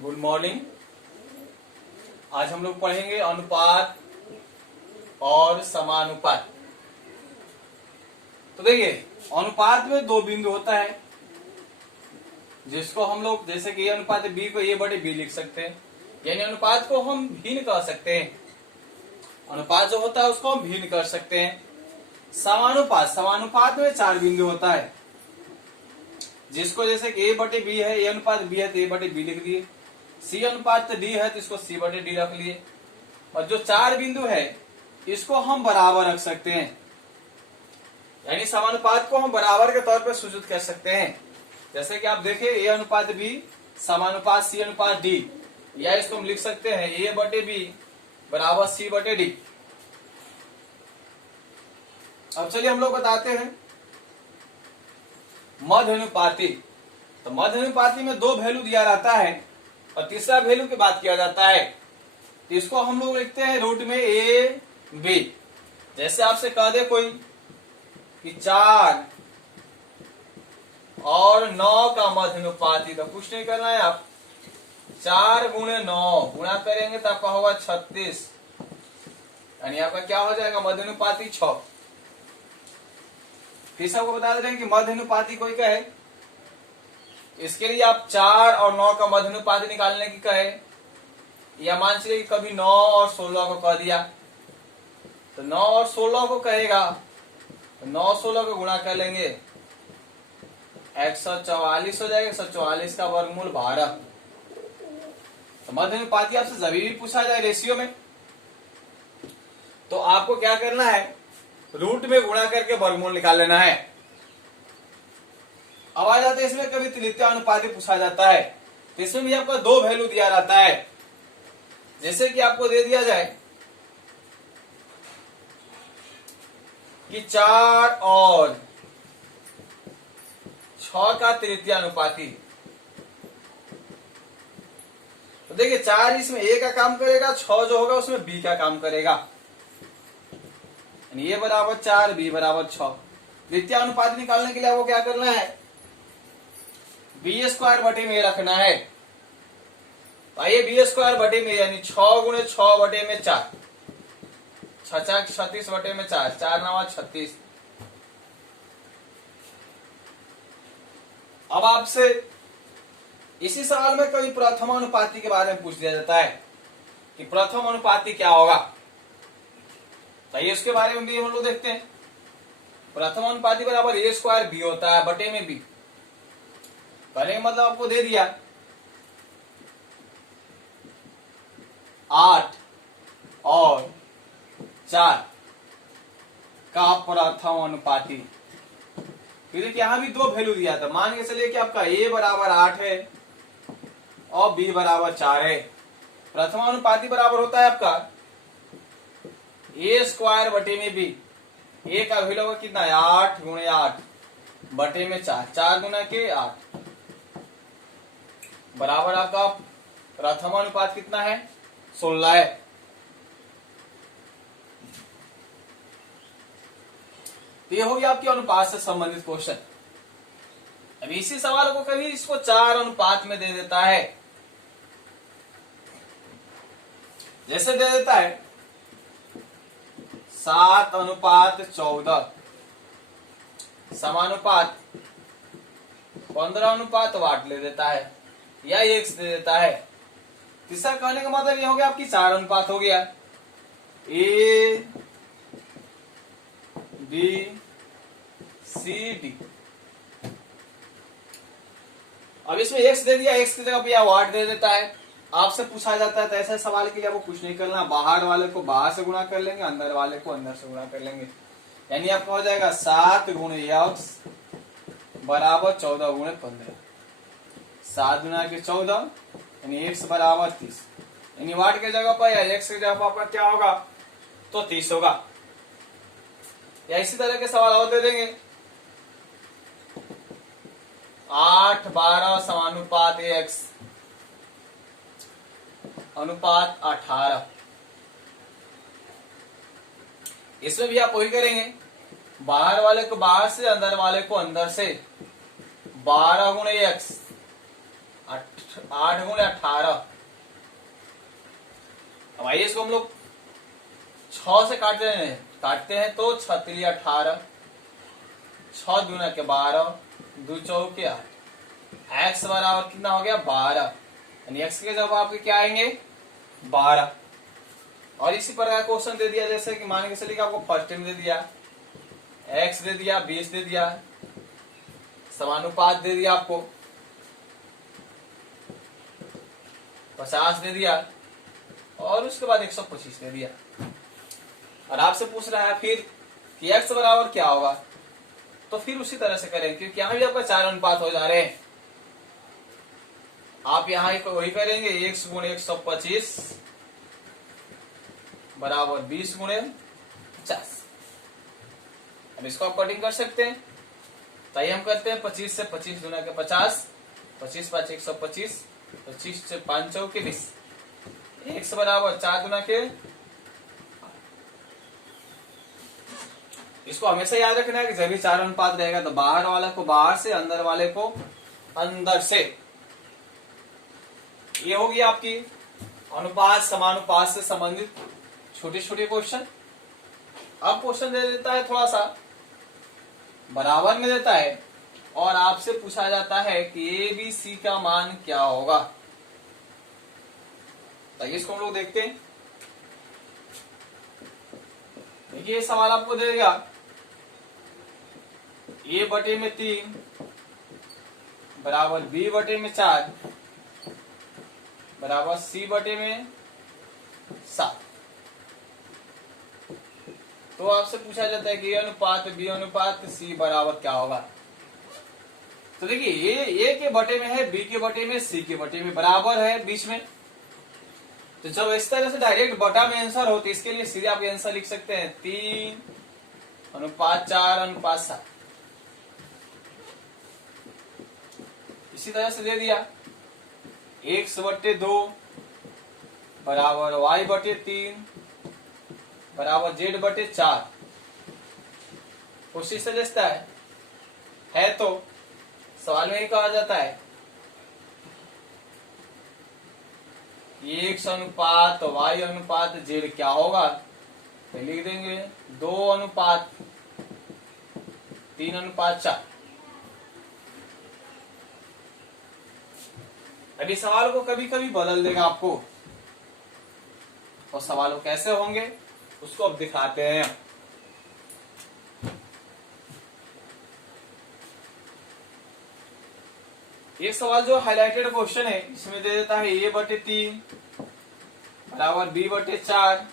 Good morning. आज हम लोग पढ़ेंगे अनुपात और समानुपात। तो देखिए, अनुपात में दो बिंदु होता है जिसको हम लोग जैसे कि ए अनुपात बी को ए बटे बी लिख सकते हैं, यानी अनुपात को हम भिन्न कर सकते हैं। अनुपात जो होता है उसको हम भिन्न कर सकते हैं। समानुपात में चार बिंदु होता है जिसको जैसे कि ए बटे बी है, ए अनुपात बी है तो ए बटे बी लिख दिए, सी अनुपात डी है तो इसको सी बटे डी रख लिए, और जो चार बिंदु है इसको हम बराबर रख सकते हैं, यानी समानुपात को हम बराबर के तौर पर सूचित कर सकते हैं। जैसे कि आप देखिए ए अनुपात बी समानुपात सी अनुपात डी, या इसको हम लिख सकते हैं ए बटे बी बराबर सी बटे डी। अब चलिए हम लोग बताते हैं मध्य अनुपाती। तो मध्य अनुपाती में दो वैल्यू दिया रहता है और तीसरा वैल्यू की बात किया जाता है, तो इसको हम लोग लिखते हैं रूट में ए बी। जैसे आपसे कह दे कोई कि 4 और 9 का मध्य अनुपाती, तो कुछ नहीं करना है, आप 4 गुणे 9 गुणा करेंगे तो आपका होगा 36, यानी आपका क्या हो जाएगा मध्य अनुपाती 6। फिर सबको बता दे रहे हैं कि मध्य अनुपाती कोई कहे, इसके लिए आप 4 और 9 का मध्य अनुपाती निकालने की कहे, या मान चलिए कभी 9 और 16 को कह दिया, तो 9 और 16 को कहेगा तो 9 16 को गुणा कर लेंगे 144 हो जाएगा, 144 का वर्गमूल 12। तो मध्य अनुपाती आपसे जब भी पूछा जाए रेशियो में, तो आपको क्या करना है, रूट में गुणा करके वर्गमूल निकाल लेना है। अब आ जाते हैं इसमें कभी तृतीयानुपाती पूछा जाता है, तो इसमें भी आपको दो वैल्यू दिया रहता है। जैसे कि आपको दे दिया जाए कि 4 और 6 का तृतीयानुपाती, तो देखिए 4 इसमें ए का काम करेगा, 6 जो होगा उसमें बी का काम करेगा, ए बराबर 4 बी बराबर 6। तृतीय अनुपात निकालने के लिए आपको क्या करना है, बी स्क्वायर बटे में रखना है। तो आइए बी स्क्वायर बटे में, यानी 6 गुणे 6 बटे में 4, 6 36 बटे में 4, 4 9 36। अब आपसे इसी सवाल में कभी प्रथम अनुपाती के बारे में पूछ दिया जाता है कि प्रथम अनुपाती क्या होगा, तो ये उसके बारे में भी हम लोग देखते हैं। प्रथम अनुपाती बराबर ए स्क्वायर बी होता है बटे में बी। कहने का मतलब आपको दे दिया 8 और 4 का प्रथम अनुपाती। फिर यहां भी दो वैल्यू दिया था, मान के चलिए कि आपका ए बराबर 8 है और बी बराबर 4 है। प्रथम अनुपाती बराबर होता है आपका ए स्क्वायर बटे में बी, ए का वैल्यू होगा कितना है 8 गुणे 8 बटे में 4, 4 गुना के 8 बराबर आपका प्रथम अनुपात कितना है 16 है। तो ये हो गया आपके अनुपात से संबंधित क्वेश्चन। अब इसी सवाल को कभी इसको 4 अनुपात में दे देता है, जैसे दे देता है 7 अनुपात 14 समानुपात 15 अनुपात 8 ले देता है, या x दे देता है। तीसरा कहने का मतलब ये हो गया आपकी 4 अनुपात हो गया, ए बी सी डी। अब इसमें x दे दिया, x की जगह पे या वाट दे देता है। आपसे पूछा जाता है तो ऐसे सवाल के लिए आपको कुछ नहीं करना, बाहर वाले को बाहर से गुणा कर लेंगे, अंदर वाले को अंदर से गुणा कर लेंगे, यानी आपका हो जाएगा 7 गुणे x बराबर 14 गुणे 15, 7 गुना के 14 यानी x बराबर 30, यानी वाट के जगह पर या x की जगह पर आपका क्या होगा तो 30 होगा। या इसी तरह के सवाल और दे देंगे 8 12 समानुपात x अनुपात 18। इसमें भी आप वही करेंगे, बाहर वाले को बाहर से, अंदर वाले को अंदर से, 12 गुणे x 8 गुणे 18। अब आइए इसको हम लोग 6 से काटते हैं तो 6 3 18, 6 दूना के 12, 2 चौके 8। एक्स बराबर कितना हो गया 12, यानी एक्स के जवाब आपके क्या आएंगे 12। और इसी प्रकार क्वेश्चन दे दिया, जैसे कि मान के चलिए आपको फर्स्ट में दे दिया एक्स दे दिया, 20 दे दिया, समानुपात दे दिया आपको 50 दे दिया, और उसके बाद 125 दे दिया। और आपसे पूछ रहा है फिर कि एक्स बराबर क्या होगा, तो फिर उसी तरह से करेंगे, क्योंकि यहाँ भी आपका 4 अनुपात हो जा रहे हैं। आप यहाँ वही करेंगे, 1 गुणे 125 बराबर 20 गुणे 50। अब इसको आप कटिंग कर सकते हैं, तो हम करते हैं 25 से 25 गुना के 50, 25 5 125, 25 से 5 चौके 20, एक्स बराबर 4 गुना के। इसको हमेशा याद रखना है कि जब भी 4 अनुपात रहेगा तो बाहर वाले को बाहर से, अंदर वाले को अंदर से। ये होगी आपकी अनुपात समानुपात से संबंधित छोटे छोटे क्वेश्चन। अब क्वेश्चन दे देता है थोड़ा सा बराबर में देता है, और आपसे पूछा जाता है कि ए बी सी का मान क्या होगा। तो इसको हम लोग देखते हैं। देखिए ये सवाल आपको देगा ए बटे में 3 बराबर बी बटे में 4 बराबर सी बटे में 7। तो आपसे पूछा जाता है कि ए अनुपात बी अनुपात सी बराबर क्या होगा। तो देखिए ए के बटे में है, बी के बटे में, सी के बटे में, बराबर है बीच में। तो जब इस तरह से डायरेक्ट बटा में आंसर हो, तो इसके लिए सीधे आप आंसर लिख सकते हैं 3 अनुपात 4 अनुपात 7। इसी तरह से दे दिया x बटे 2 बराबर y बटे 3 बराबर z बटे 4। कोशिश से जैसा है तो सवाल में ही कहा जाता है x अनुपात y अनुपात z क्या होगा, तो लिख देंगे 2 अनुपात 3 अनुपात 4। अभी सवाल को कभी कभी बदल देगा आपको, और सवाल कैसे होंगे उसको अब दिखाते हैं। ये सवाल जो हाइलाइटेड क्वेश्चन है, इसमें दे देता है ए बटे 3 बराबर बी बटे 4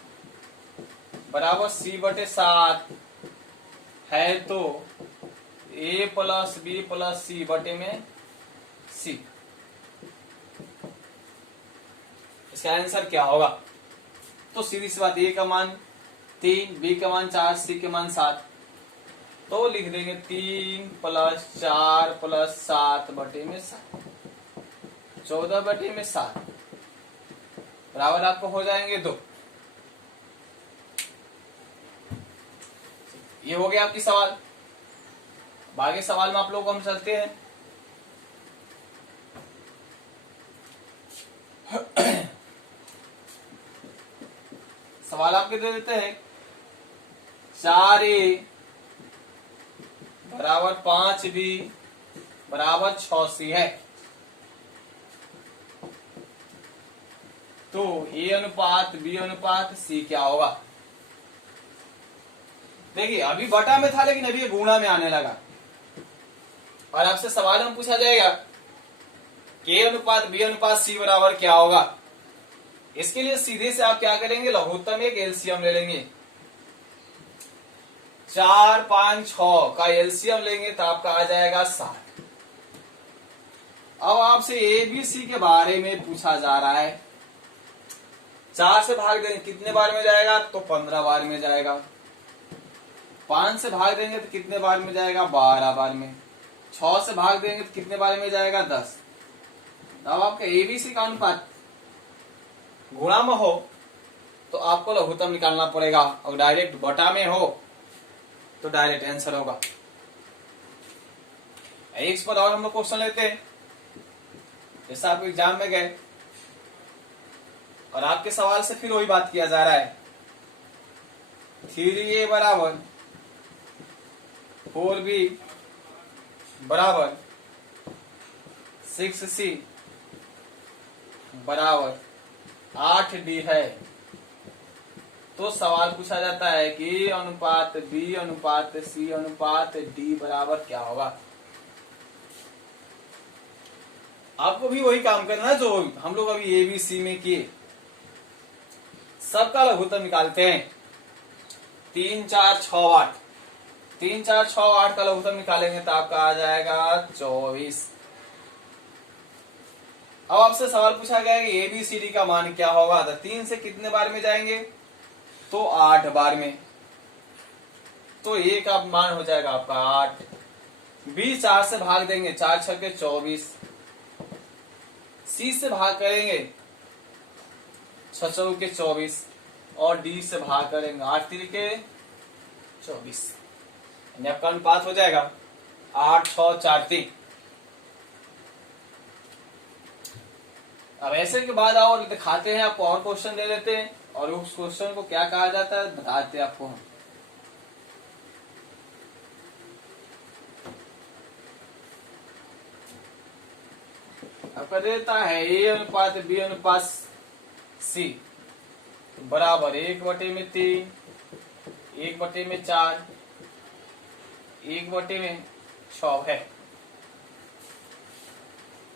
बराबर सी बटे 7 है, तो ए प्लस बी प्लस सी बटे में सी। इसका आंसर क्या होगा, तो सीधी सी बात, ए का मान 3, बी का मान 4, सी के मान 7, तो लिख देंगे 3 प्लस 4 प्लस 7 बटे में 7, 14 बटे में 7 बराबर आपको हो जाएंगे 2। ये हो गया आपकी सवाल। आगे सवाल में आप लोग हम चलते हैं। सवाल आपके दे देते हैं 4a बराबर 5b बराबर 6c है, तो a अनुपात b अनुपात c क्या होगा। देखिए अभी बटा में था, लेकिन अभी ये गुणा में आने लगा, और आपसे सवाल में पूछा जाएगा कि a अनुपात b अनुपात c बराबर क्या होगा। इसके लिए सीधे से आप क्या करेंगे, लघुत्तम एक एलसीएम ले लेंगे। 4 5 6 का एलसीएम लेंगे तो आपका आ जाएगा 60। अब आपसे एबीसी के बारे में पूछा जा रहा है। 4 से भाग देंगे कितने बार में जाएगा, तो 15 बार में जाएगा। 5 से भाग देंगे तो कितने बार में जाएगा, 12 बार में। 6 से भाग देंगे तो कितने बार में जाएगा, 10। अब आपका एबीसी का अनुपात गुणा में हो तो आपको लघुत्तम निकालना पड़ेगा, और डायरेक्ट बटा में हो तो डायरेक्ट आंसर होगा। एक पर और हम लोग क्वेश्चन लेते हैं। जैसे आप एग्जाम में गए और आपके सवाल से फिर वही बात किया जा रहा है, 3a बराबर 4b बराबर 6c बराबर 8d है। तो सवाल पूछा जाता है कि अनुपात b अनुपात c अनुपात d बराबर क्या होगा। आपको भी वही काम करना है जो हम लोग अभी ए बी सी में किए, सबका लघुत्तम निकालते हैं। 3 4 6 8, 3 4 6 8 का लघुत्तम निकालेंगे तो आपका आ जाएगा 24। अब आपसे सवाल पूछा गया है कि ए बी सी डी का मान क्या होगा, तो 3 से कितने बार में जाएंगे, तो 8 बार में, तो ए का मान हो जाएगा आपका 8। बी 4 से भाग देंगे, 4 छक्के 24। सी से भाग करेंगे 6 चौके 24 और डी से भाग करेंगे 8 तिरिके 24, यानी आपका अनुपात हो जाएगा 8 6 4 3। अब ऐसे के बाद आओ दिखाते हैं, आपको और क्वेश्चन दे देते हैं और उस क्वेश्चन को क्या कहा जाता है बताते हैं आपको हम। आपका देता है ए अनुपात बी अनुपात सी बराबर 1/3, 1/4, 1/6 है।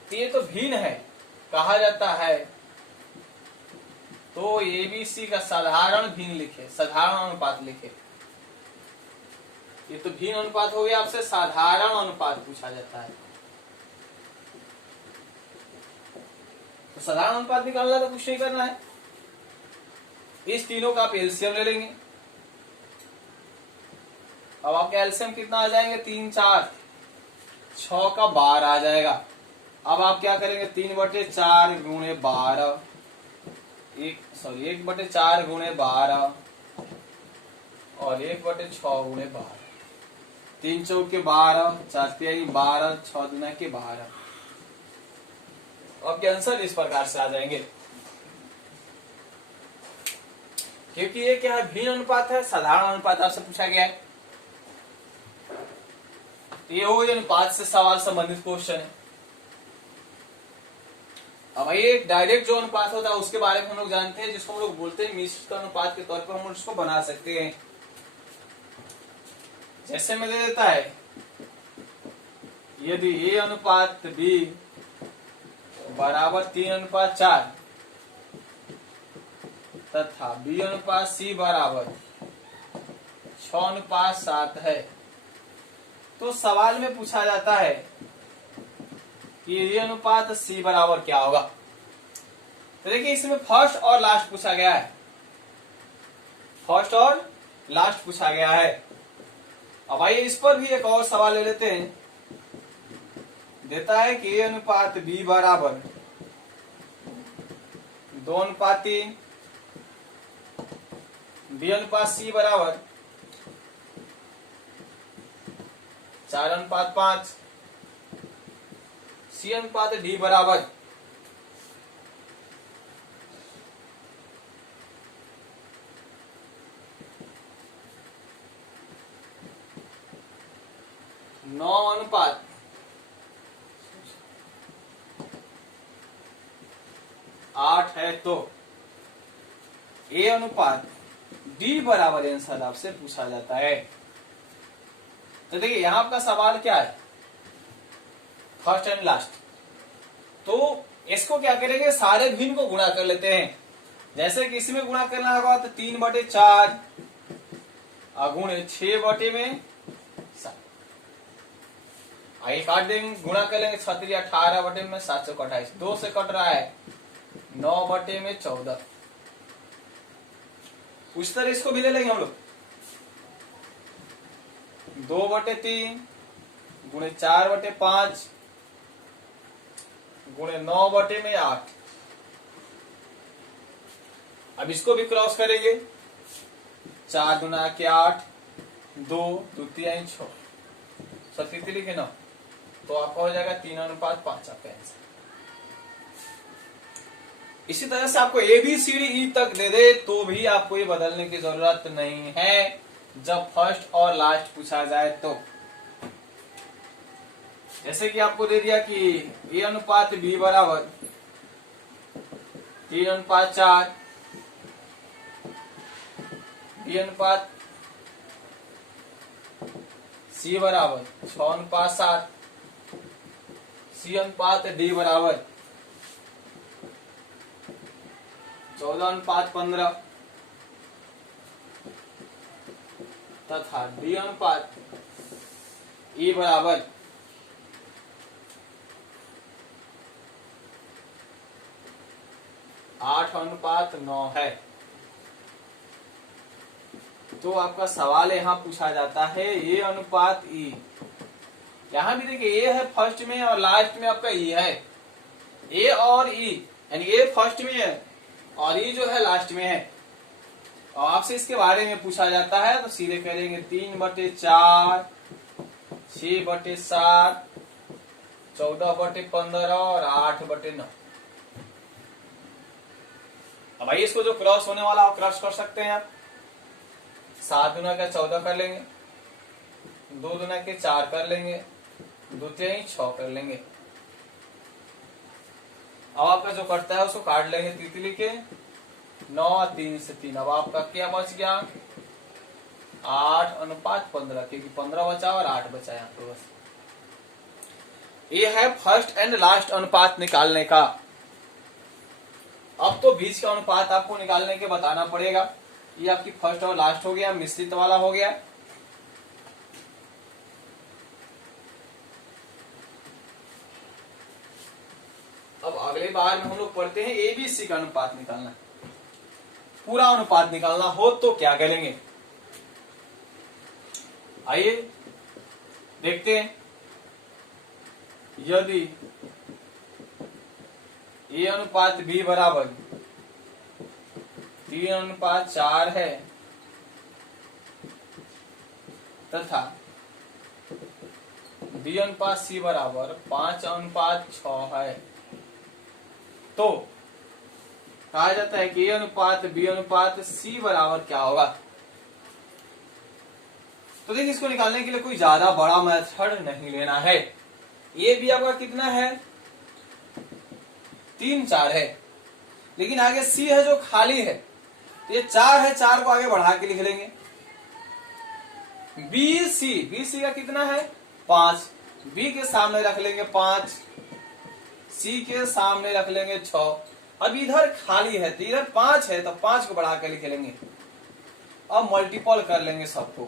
तो ये तो भिन्न है कहा जाता है, तो ए बी सी का साधारण भिन्न लिखे, साधारण अनुपात लिखे। ये तो भिन्न अनुपात हो गया, आपसे साधारण अनुपात पूछा जाता है। तो साधारण अनुपात निकालना तो कुछ नहीं करना है, इस तीनों का आप एलसीएम ले लेंगे। अब आपके एलसीएम कितना आ जाएंगे, 3 4 6 का 12 आ जाएगा। अब आप क्या करेंगे, 3/4 गुणे 12, 1/4 गुणे 12 और 1/6 गुणे 12, 3 चौके 12, 4 तिहाई 12, 6 दूना के 12। आपके आंसर इस प्रकार से आ जाएंगे, क्योंकि ये क्या है, भिन्न अनुपात है, साधारण अनुपात आपसे पूछा गया है। ये हो गया अनुपात से सवाल संबंधित क्वेश्चन है। अब ये डायरेक्ट जो अनुपात होता है उसके बारे में हम लोग जानते हैं, जिसको हम लोग बोलते हैं मिश्रित अनुपात के तौर पर हम उसको बना सकते हैं। जैसे में दे देता है, यदि ए अनुपात बी बराबर 3:4 तथा बी अनुपात सी बराबर 6:7 है, तो सवाल में पूछा जाता है कि ए अनुपात सी बराबर क्या होगा। तो देखिए इसमें फर्स्ट और लास्ट पूछा गया है, फर्स्ट और लास्ट पूछा गया है। अब आइए इस पर भी एक और सवाल ले लेते हैं। देता है कि ए अनुपात बी बराबर 2:3, बी अनुपात सी बराबर 4:5, सी अनुपात डी बराबर 9:8 है। तो ए अनुपात डी बराबर आंसर आपसे पूछा जाता है। तो देखिए यहां आपका सवाल क्या है, फर्स्ट एंड लास्ट। तो इसको क्या करेंगे, सारे भिन्न को गुणा कर लेते हैं। जैसे कि इसमें गुणा करना होगा तो 3/4 गुणे 6/7। आगे काट देंगे, गुणा कर लेंगे, 6 18 में 7 28, 2 से कट रहा है 9/14। उस तरह इसको भी ले लेंगे हम लोग, 2/3 गुणे 4/5 गुणे 9/8। अब इसको भी क्रॉस करेंगे, 4 दूना के 8, 2 2 6 7 के 9, तो आपका हो जाएगा 3:5 आपका आंसर। इसी तरह से आपको ABCDE तक दे दे तो भी आपको ये बदलने की जरूरत नहीं है जब फर्स्ट और लास्ट पूछा जाए तो। जैसे कि आपको दे दिया कि A अनुपात B बराबर 3:4, B अनुपात C बराबर 6:7, C अनुपात D बराबर 14:15 तथा D अनुपात E बराबर 8:9 है। तो आपका सवाल यहां पूछा जाता है A अनुपात E। यहां भी देखिए A है फर्स्ट में और लास्ट में आपका E है। A और E यानी A फर्स्ट में है और E जो है लास्ट में है और आपसे इसके बारे में पूछा जाता है तो सीधे करेंगे 3/4, 6/7, 14/15 और 8/9। अब भाई इसको जो क्रॉस होने वाला आप क्रॉस कर सकते हैं। आप 7 दूना के 14 कर लेंगे, 2 दूना के 4 कर लेंगे, 2 3 6 कर लेंगे। अब आपका जो कटता है उसको काट लेंगे तितली के 9 3 से 3। अब आपका क्या बच गया 8:15 क्योंकि 15 बचा और 8 बचा यहाँ पे बस। ये है फर्स्ट एंड लास्ट अनुपात निकालने का। अब तो बीच का अनुपात आपको निकालने के बताना पड़ेगा। ये आपकी फर्स्ट और लास्ट हो गया, मिश्रित वाला हो गया। अब अगले बार में हम लोग पढ़ते हैं ABC का अनुपात निकालना। पूरा अनुपात निकालना हो तो क्या करेंगे, आइए देखते हैं। यदि A अनुपात B बराबर 3:4 है तथा B अनुपात C बराबर 5:6 है तो कहा जाता है कि A अनुपात B अनुपात C बराबर क्या होगा। तो देखिए इसको निकालने के लिए कोई ज्यादा बड़ा मेथड नहीं लेना है। ये भी आपका कितना है 3-4 है, लेकिन आगे C है जो खाली है तो ये 4 है, 4 को आगे बढ़ा के लिख लेंगे। BC का कितना है 5, B के सामने रख लेंगे 5, C के सामने रख लेंगे 6। अब इधर खाली है तो इधर 5 है तो 5 को बढ़ा के लिख लेंगे। अब मल्टीपल कर लेंगे सबको,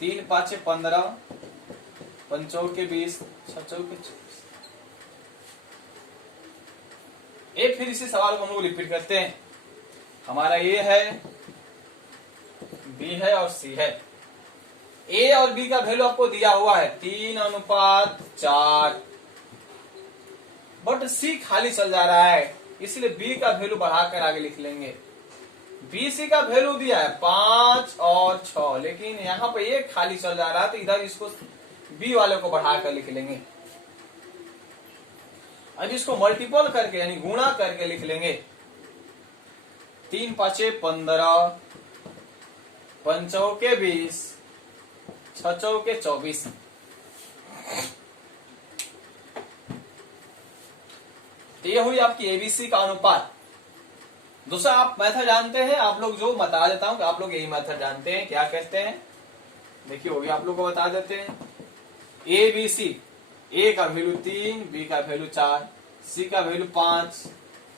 3 5 15, 5 चौके 20, 6 चौके 24। एक फिर इसी सवाल को हम लोग रिपीट करते हैं। हमारा A है, B है और C है। A और B का वैल्यू आपको दिया हुआ है 3:4, बट C खाली चल जा रहा है इसलिए B का वैल्यू बढ़ाकर आगे लिख लेंगे। BC का वैल्यू दिया है 5 और 6, लेकिन यहाँ पे ये खाली चल जा रहा है तो इधर इसको B वाले को बढ़ाकर लिख लेंगे। अब इसको मल्टीपल करके यानी गुणा करके लिख लेंगे। 3 5 15, 5 चौके 20, 6 चौके 24। तो ये हुई आपकी ABC का अनुपात। दूसरा आप मेथड जानते हैं, आप लोग जो बता देता हूं कि आप लोग यही मेथड जानते हैं, क्या कहते हैं देखिए वो भी आप लोग को बता देते हैं। ABC, A का वैल्यू 3, B का वैल्यू 4, C का वैल्यू 5,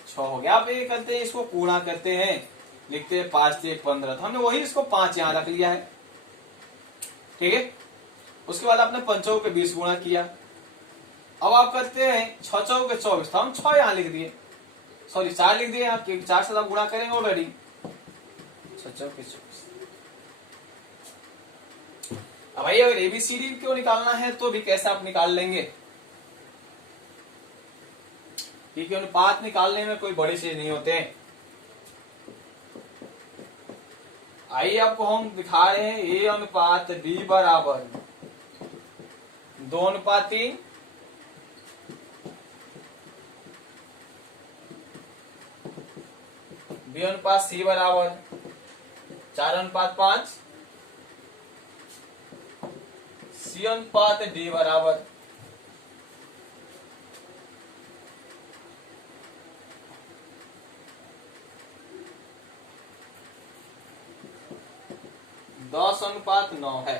6 हो गया। आप ये करते हैं इसको पूरा करते हैं, लिखते हैं 5 से 15, तो हमने वही इसको 5 यहां रख लिया है, ठीक है। उसके बाद आपने 5 के 20 गुणा किया। अब आप करते हैं 6 चौके 24, तो हम 6 यहां लिख दिए, सॉरी 4 लिख दिए आप, क्योंकि 4 से आप गुणा करेंगे ऑलरेडी। 6 चौके 24। अब भाई अगर ABCD क्यों निकालना है तो भी कैसे आप निकाल लेंगे, क्योंकि अनुपात निकालने में कोई बड़ी चीज नहीं होते हैं। आइए आपको हम दिखा रहे हैं A अनुपात B बराबर 2:3, बी अनुपात सी बराबर 4:5, सी अनुपात डी बराबर 10:9 है।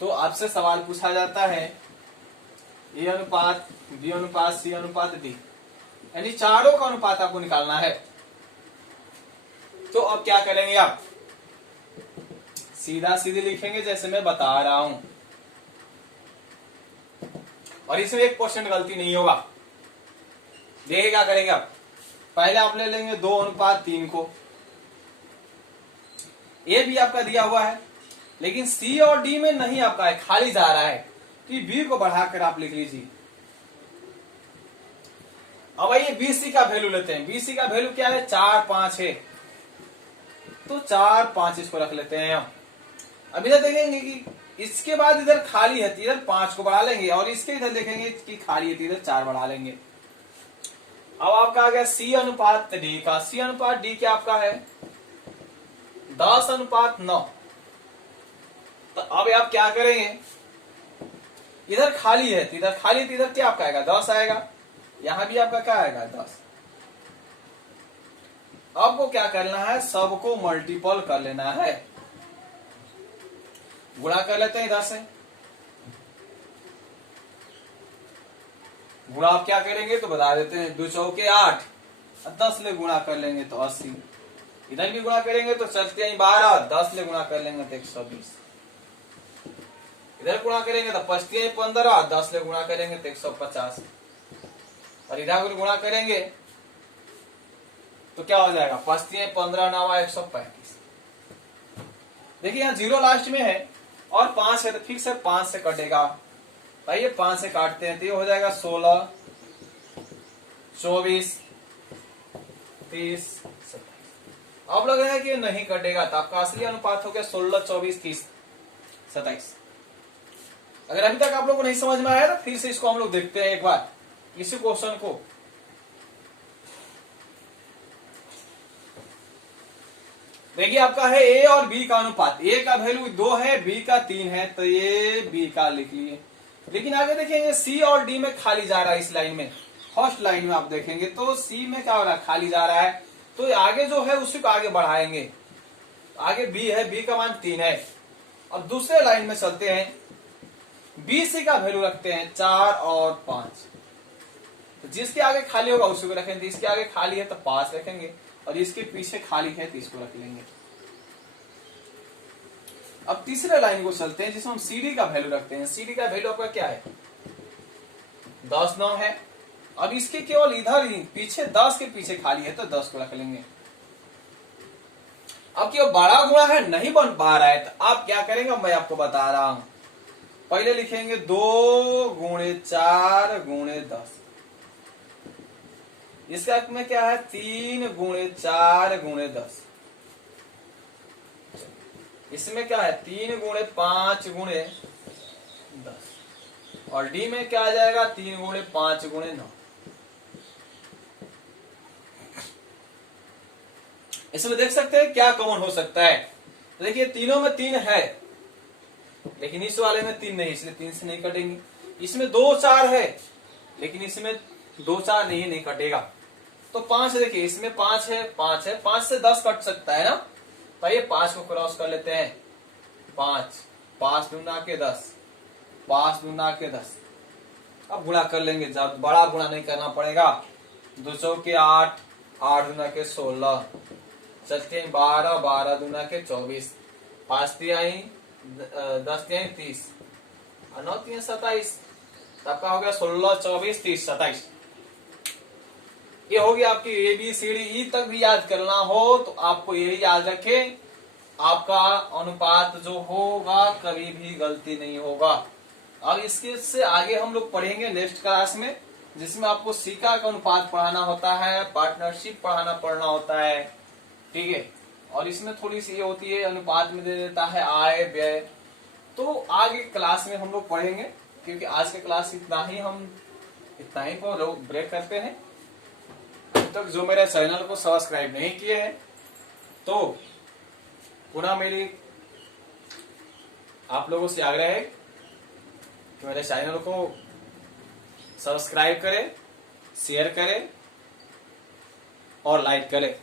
तो आपसे सवाल पूछा जाता है ए अनुपात बी अनुपात सी अनुपात डी, यानी चारों का अनुपात आपको निकालना है। तो अब क्या करेंगे आप, सीधा सीधे लिखेंगे जैसे मैं बता रहा हूं, और इसमें 1% गलती नहीं होगा। देखिए क्या करेंगे आप, पहले आप ले लेंगे 2:3 को, ये भी आपका दिया हुआ है लेकिन सी और डी में नहीं आपका है, खाली जा रहा है, तो बी को बढ़ाकर आप लिख लीजिए। अब आइए बीसी का वैल्यू लेते हैं। बीसी का वैल्यू क्या है, 4, 5 है, तो 4, 5 इसको रख लेते हैं हम। अब इधर देखेंगे कि इसके बाद इधर खाली है, तो इधर 5 को बढ़ा लेंगे, और इसके इधर देखेंगे कि खाली है, तो इधर 4 बढ़ा लेंगे। अब आपका आ गया सी अनुपात डी का। सी अनुपात डी क्या आपका है 10:9। तो अब आप क्या करेंगे, इधर खाली है तो इधर खाली है, तो इधर क्या आपका आएगा 10 आएगा, यहां भी आपका क्या आएगा 10। अब को क्या करना है, सबको मल्टीपल कर लेना है, गुणा कर लेते हैं 10 से। गुणा आप क्या करेंगे तो बता देते हैं, 2 चौके 8, 10 ले गुणा कर लेंगे तो 80। इधर भी गुणा करेंगे तो चलते हैं 12, 10 ले गुणा कर लेंगे तो 120। इधर गुणा करेंगे तो 15, 10 ले गुणा करेंगे तो 150। और इधर गुणा करेंगे तो क्या हो जाएगा, 15, 9, 135। देखिए यहाँ 0 लास्ट में है और 5 है, तो फिर से 5 से कटेगा। भाई ये 5 से काटते हैं तो ये हो जाएगा 16, 24, 30, 27। अब लग रहा है कि ये नहीं कटेगा, तो आपका असली अनुपात हो गया 16, 24, 30, 27। अगर अभी तक आप लोगों को नहीं समझ में आया तो फिर से इसको हम लोग देखते हैं एक बार, इसी क्वेश्चन को। देखिए आपका है ए और बी का अनुपात, ए का वैल्यू 2 है, बी का 3 है, तो ये बी का लिख लिए। लेकिन आगे देखेंगे सी और डी में खाली जा रहा है, इस लाइन में फर्स्ट लाइन में आप देखेंगे तो सी में क्या हो रहा है, खाली जा रहा है, तो आगे जो है उसी को आगे बढ़ाएंगे। आगे बी है, बी का मान 3 है। अब दूसरे लाइन में चलते हैं, बी सी का वैल्यू रखते हैं 4 और 5, तो जिसके आगे खाली होगा उसी को रखेंगे। इसके आगे खाली है तो 5 रखेंगे, और इसके पीछे खाली है तो इसको रख लेंगे। अब तीसरे लाइन को चलते हैं जिसमें हम सीडी का वैल्यू रखते हैं। सीडी का वैल्यू आपका क्या है 10, 9 है। अब इसके केवल इधर ही पीछे 10 के पीछे खाली है तो 10 को रख लेंगे। अब क्यों बड़ा गुणा है नहीं बन पा रहा है, तो आप क्या करेंगे मैं आपको बता रहा हूं। पहले लिखेंगे 2 गुणे 4 गुणे 10, इसका अर्थ में क्या है 3 गुणे 4 गुणे 10। इसमें क्या है 3 गुणे 5 गुणे 10, और डी में क्या आ जाएगा 3 गुणे 5 गुणे 9। इसमें देख सकते हैं क्या कॉमन हो सकता है। देखिए तीनों में 3 है, लेकिन इस वाले में 3 नहीं, इसलिए 3 से नहीं कटेंगे। इसमें 2, 4 है, लेकिन इसमें 2, 4 नहीं कटेगा। तो 5 देखिए, इसमें 5 है, 5 है, 5 से 10 कट सकता है ना, तो ये 5 को क्रॉस कर लेते हैं। 5, 5 दूना के 10, 5 दूना के 10। अब गुणा कर लेंगे, जब बड़ा गुणा नहीं करना पड़ेगा। 2 चौके 8, 8 दूना के 16, चलते हैं 12, 12 दूना के 24, 5 तिहाई 10 तिहाई 30, और 9 तिहाई 27। तब का हो गया 16, 24, 30, 27। ये हो गया आपकी ए बी सी डी। ई तक भी याद करना हो तो आपको यही याद रखें, आपका अनुपात जो होगा कभी भी गलती नहीं होगा। अब इसके से आगे हम लोग पढ़ेंगे नेक्स्ट क्लास में, जिसमें आपको सीका का अनुपात पढ़ाना होता है, पार्टनरशिप पढ़ना होता है, ठीक है। और इसमें थोड़ी सी ये होती है, अनुपात में दे देता है आय व्यय। तो आगे क्लास में हम लोग पढ़ेंगे, क्योंकि आज के क्लास इतना ही को ब्रेक करते हैं। तक जो मेरे चैनल को सब्सक्राइब नहीं किए हैं तो पुनः मेरी आप लोगों से आग्रह है कि मेरे चैनल को सब्सक्राइब करें, शेयर करें और लाइक करें।